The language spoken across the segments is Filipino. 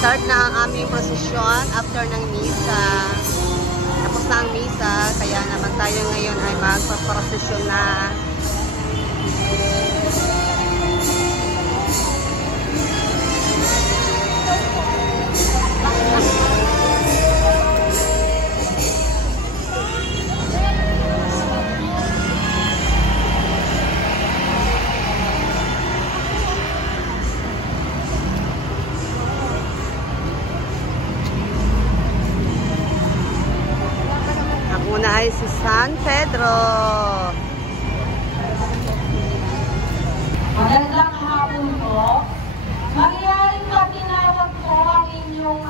Start na ang aming prosesyon after ng misa. Tapos na ang misa, kaya naman tayo ngayon ay magpaprosesyon na. Una ay si San Pedro. Magandang hapon po. Mangyaring patinawag po ang inyong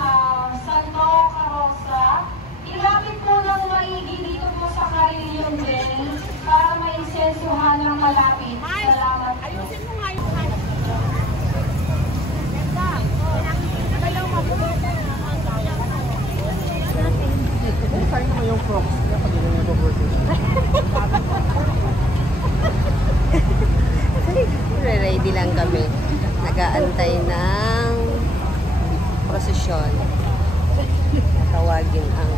Santo Karosa. Ilapit po ng maigi dito po sa Carillon Bell para maisensuhan ng malapit. Salamat po. Ayusin mo nga yung Kaya naman yung crocs niya pag yun yung nag-working. Ready lang kami. Nag-aantay ng prosesyon. Tawagin ang...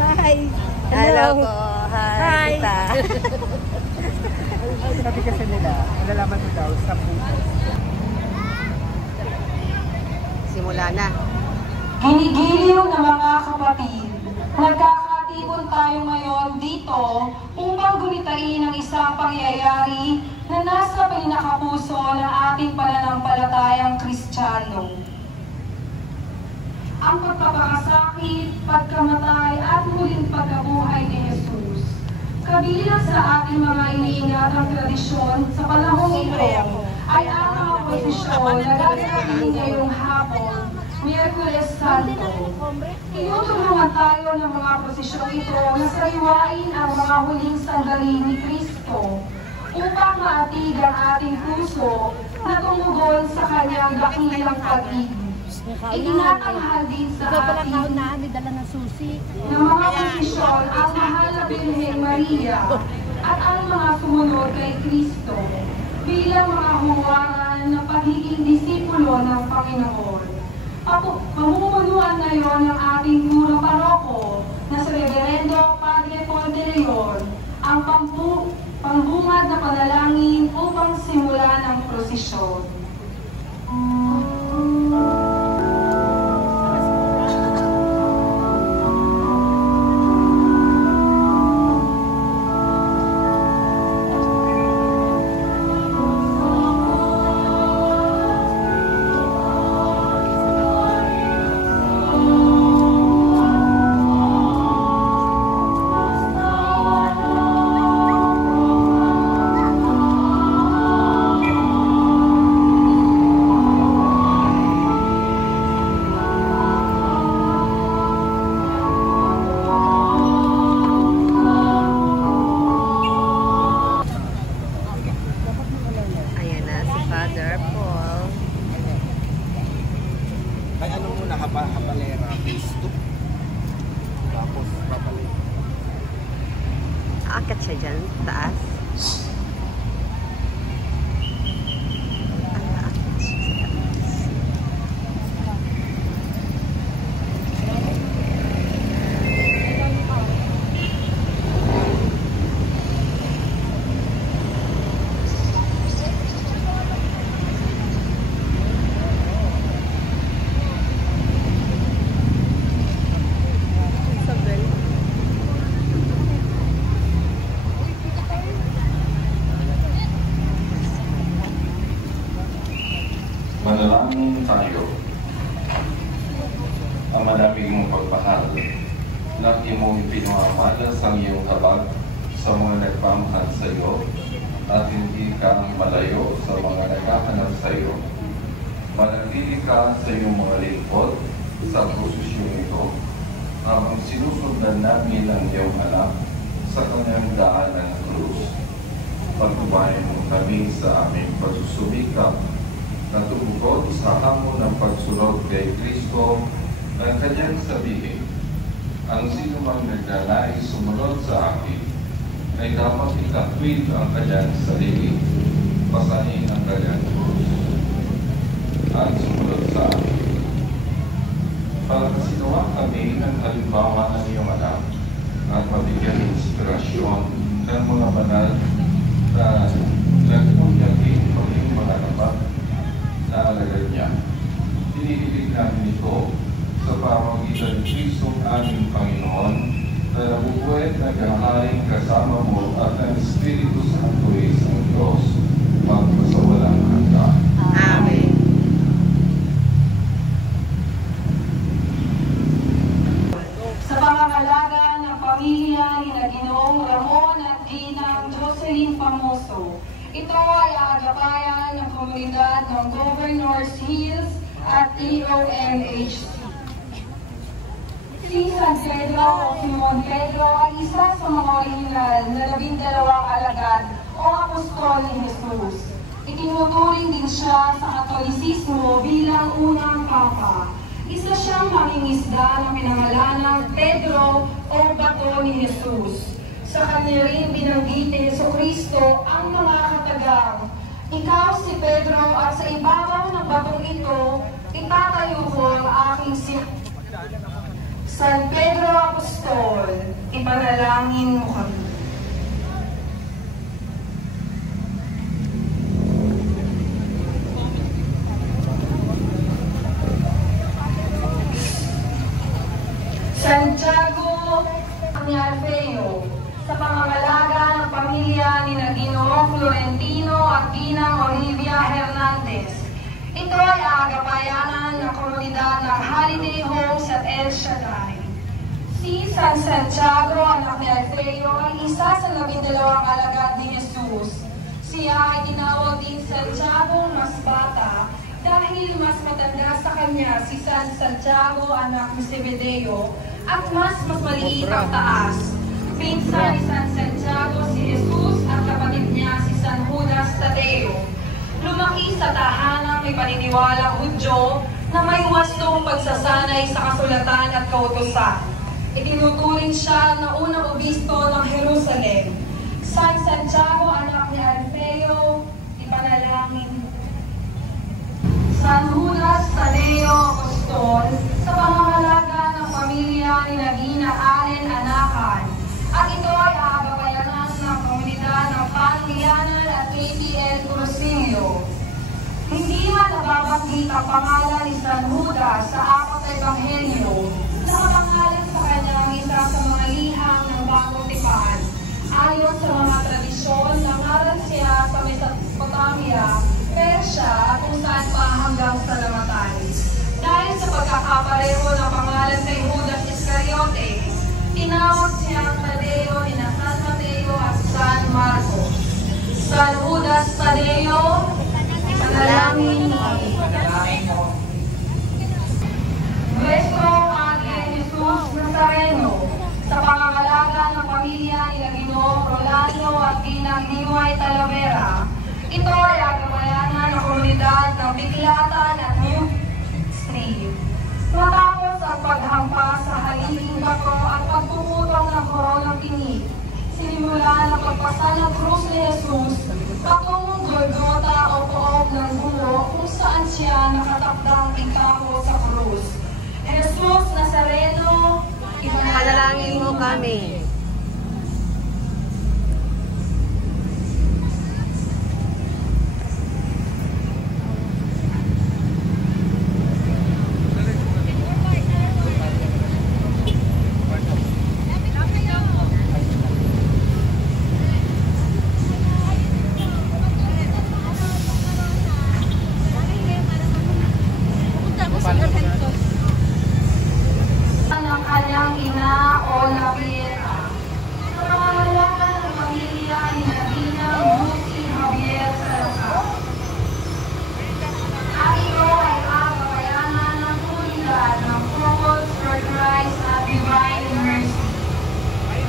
Hi! Hello po! Hi! Tita! Sabi kasi nila, nalalaman mo daw sa puso. Simula na. Ginigiliw na mga kapatid, nagkakatipon tayo ngayon dito upang gunitain ang isang pangyayari na nasa pinakapuso ng ating pananampalatayang Kristiyano. Ang pagpapakasakit, pagkamatay at muling pagkabuhay ni Jesus. Kabilang sa ating mga iniingatang tradisyon sa panahong ito ay ang mga prosesyon na gagawin ngayong hapon, Miyerkules Santo. Tinutulungan tayo ng mga prosesyong ito na sariwain ang mga huling sandali ni Kristo upang maatig ang ating puso na tumugon sa kanyang dakilang pag-ibig. Itinatanghal din sa ating ng mga prosesyon ang mahal na Birhen Maria at ang mga sumunod kay Kristo bilang mga huwaran ng pagiging disipulo ng Panginoon. Mamumunuan ngayon ng ating puro paroko na sa Reverendo Padre Paul de Leon ang pambungad na panalangin upang simulan ang prosesyon. Ay ano muna, hapalera, pisto. Tapos papalera. Aakat siya dyan, taas. Manalangin tayo. Ang madaming mong pagmahal na imong ipinamamalas ang iyong habag sa mga nagpamahal sa iyo at hindi ka malayo sa mga naghahanap sa iyo. Manatili ka sa iyong mga lingkod sa prosesyon ito habang sinusundan namin ang iyong anak sa kanyang daanan ng krus. Pagtubayan mo kami sa aming pagsusumikap na tumugod sa hamon ng pagsunod kay Kristo ng kanyang sabihin, ang sino mang naglalais sumunod sa akin ay dapat itakwil ang kanyang sarili, pasanin ang kanyang krus, at sumunod sa akin. namin ito sa pamamagitan ni Kristo aming Panginoon, na nabubuhay at naghaharing kasama mo at ang Espiritu Santo isang Diyos, magpasawalang hanggan. Amen. Sa pangangalaga ng pamilya ni Ginoong Ramon at Ginang Jocelyn Famoso, ito ay aagapayan ng komunidad ng Governors Hills at EOMHC. Si San Pedro o Simon Pedro ay isa sa mga orihinal na 12 alagad o apostol ni Jesus. Itinuturing din siya sa Katolisismo bilang unang papa. Isa siyang mangingisda na pinangalanang Pedro o Bato ni Jesus. Sa kanya rin binanggit ni Jesucristo ang mga katagang, "Ikaw si Pedro at sa ibabaw ng batong ito, itatayo ko ang aking San Pedro Apostol, ipanalangin mo kami." Santiago Agnalfeo, sa pangangalaga ng pamilya ni Ginoong Florentino at Ginang Olivia Hernandez. Ito ay aagapayanan ng komunidad ng Holiday Homes at El Shaddai. Si San Santiago anak ni Alfeo ay isa sa 12 alagad ni Jesus. Siya ay tinawag din Santiago mas bata dahil mas matanda sa kanya si San Santiago anak ni Zebedeo at mas maliit ang taas. Pinsan ni San Santiago si Jesus at kapatid niya si San Judas Tadeo. Lumaki sa tahanang may paniniwalang Hudyo na may wastong pagsasanay sa kasulatan at kautusan. Itinuturing siya na unang obispo ng Jerusalem. San Santiago anak ni Alfeo, ipanalangin. San Judas Tadeo Apostol, sa pangangalaga ng pamilya ni Gina Allen Anakan, at ito ay aagapayanan ng komunidad ng Pangilianan at KTL Crucillo. Hindi man nababanggit ang pangalan ni San Judas sa 4 na ebanghelyo, nakapangalan sa kanyang isa sa mga liham ng Bagong Tipan. Ayon sa mga tradisyon, nangaral siya sa Mesopotamia, Persia at kung saan pa hanggang sa namatay. Dahil sa pagkakapareho ng pangalan kay Judas Iscariote, tinawag siyang Tadeo ni San Mateo at San Marcos. San Judas Tadeo, ipanalangin mo. Nuestro Padre Jesus Nazareno, sa pangangalaga ng pamilya ni Ginoong Rolando at Ginang Niway Talavera, ito ay agapayanan ng komunidad ng Biglatan at New Street. Matapos ang paghampas sa haliging bato at pagpuputong ng koronang tinig, sinimula ng pagpasa ng krus ni Jesus patungong Golgota o Poob ng Gulo kung saan siya nakatakdang ikaho sa krus. Jesus Nazareno, Panalangin mo kami. ng kanyang ina o Labieta. Sa pangangalaga ng pamilya ni Ginang Lucy Javier Salazar. At ito ay agapayanan ng komunidad ng Prophets for Christ at Divine Mercy.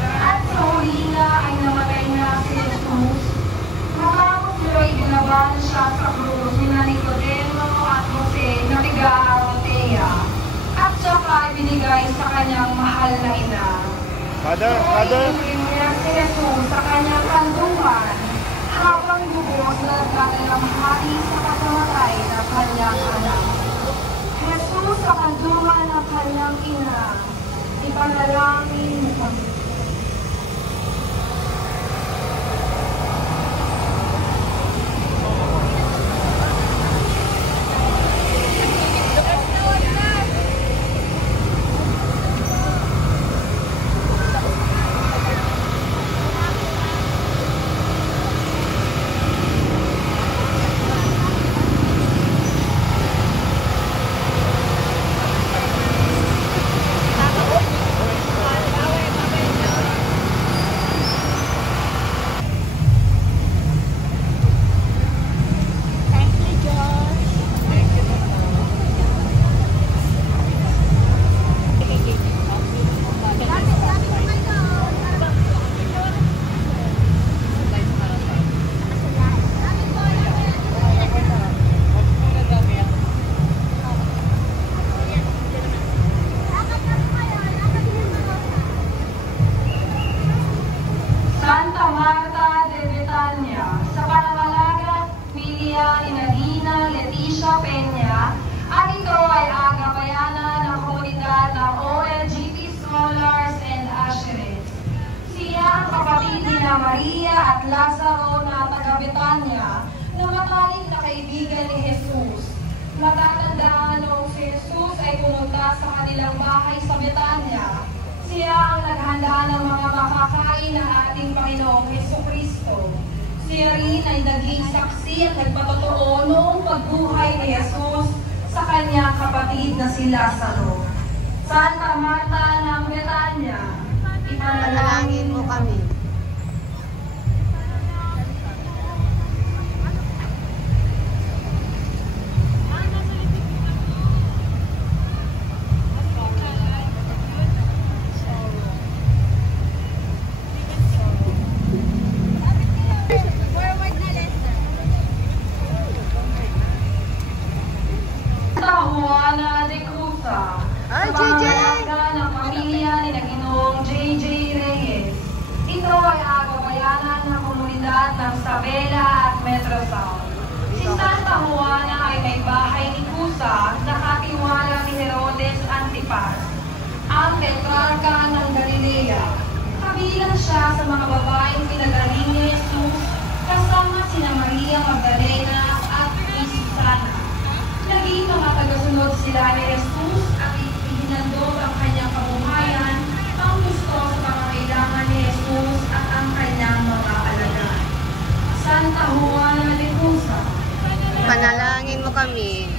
At sa huli na ay namatay na si Jesus. Matapos sila'y ginaban siya sa krus ni Nicodemo at Jose na tiga-Arimatea. At saka ay binigay sa kanyang mahal na ina. Father. Si Jesus sa kanyang kanduman habang lubos na nagkakalamhati sa kasamatay ng kanyang anak. Jesus sa kanduman ng kanyang ina, ipanalangin mo kami. sina Maria at Lazaro na taga Betania na matalik na kaibigan ni Jesus. Natatandaan noong si Jesus ay pumunta sa kanilang bahay sa Betania. Siya ang naghanda ng mga makakain ng ating Panginoong Jesucristo. Siya rin ay naging saksi at nagpatotoo noong pagbuhay ni Jesus sa kanyang kapatid na si Lazaro. Santa Marta ng Betania, Panalangin mo kami. Juana de Cruza, Ay, sa JJ! pangalaga ng pamilya ni Ginoong J.J. Reyes. Ito ay agabayanan ng komunidad ng Sabela at Metro South. Si Santa Juana ay may bahay ni Cusa na katiwala ni Herodes Antipas, ang Tetrarca ng Galilea. Kabilang siya sa mga babaeng pinagaling ni Jesus kasama sina Maria Magdalena at ni Susana. Naging mga tagasunod sila ni Jesus at ihinandog ang kanyang kabuhayan, ang gusto sa pangangailangan ni Jesus at ang kanyang mga alagad. Santa Juana de Cruza, Panalangin mo kami.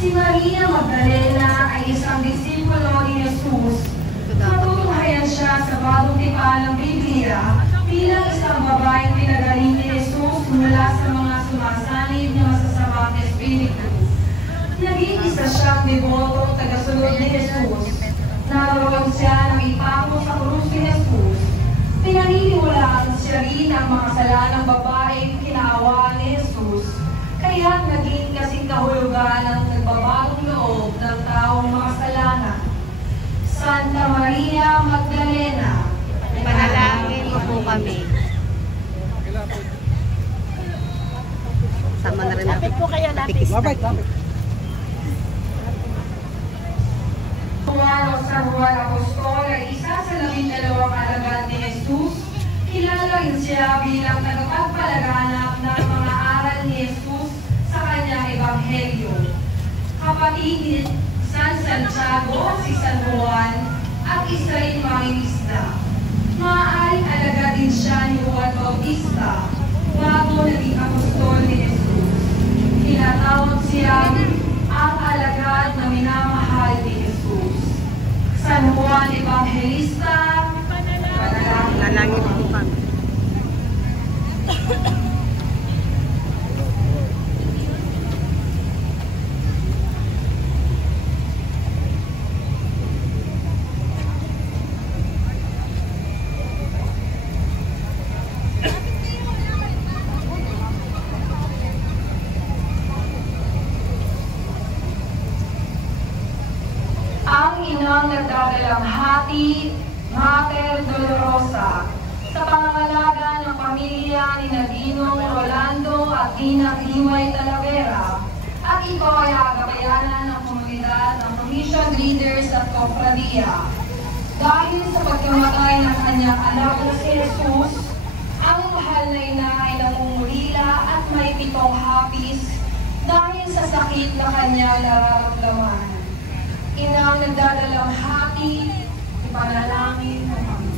Si Maria Magdalena ay isang disipulo ni Jesus. Matutunghayan siya sa bagong tipan ng Biblia bilang isang babaeng pinagaling ni Jesus mula sa mga sumasanib na masasamang espiritu. Naging isa siyang debotong tagasunod ni Jesus. Naroon siya nang ipako sa krus ni Jesus. Pinaniniwalaan siya rin ang mga sala ng babaeng kinaawa ni Jesus. Kaya naging kasing kahulugan ng nagbabagong loob ng taong makasalanan. Santa Maria Magdalena, Panalangin mo po kami. Sama na rin ako. Lapit po kayo, lapit. Lapit. Juan San Juan Apostol ay isa sa 12 alagad ni Jesus. Kilala rin siya bilang tagapagpalaganap ng mga aral ni Jesus sa kanyang ebanghelyo. Kapatid ni San Santiago, si San Juan, at isa rin mangingisda. Maaaring alagad din siya ni Juan Bautista bago naging apostol ni Jesus. Tinatawag siya ang alagad na minamahal ni Jesus. San Juan Evangelista, Panalangin mo po kami. ang inang nagdadalamhati, Mater Dolorosa, sa pangangalaga ng pamilya ni Ginong Rolando at Ginang Himay Talavera, at ito ay agabayanan ng komunidad ng Mission Leaders at Cofradia. Dahil sa pagkamatay ng kanyang anak na si Jesus, ang mahal na ina ay namumulila at may 7 hapis dahil sa sakit na kanya nararamdaman. Inang nagdadalamhati, ipanalangin mo kami.